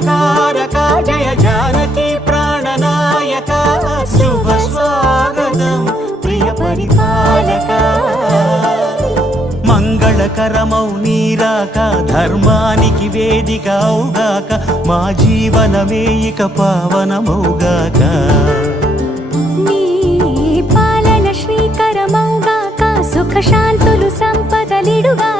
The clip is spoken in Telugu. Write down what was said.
మంగళకారక జయ జానకి ప్రాణనాయక శుభ స్వాగతం ప్రియ పరిపాలక మంగళకరమౌ నీరాక ధర్మానికి వేదిక అవుగాక మా జీవనమే ఇక పావనమౌగాక నీ పాలన శ్రీకరమౌగాక సుఖ శాంతులు సంపదలిడుగా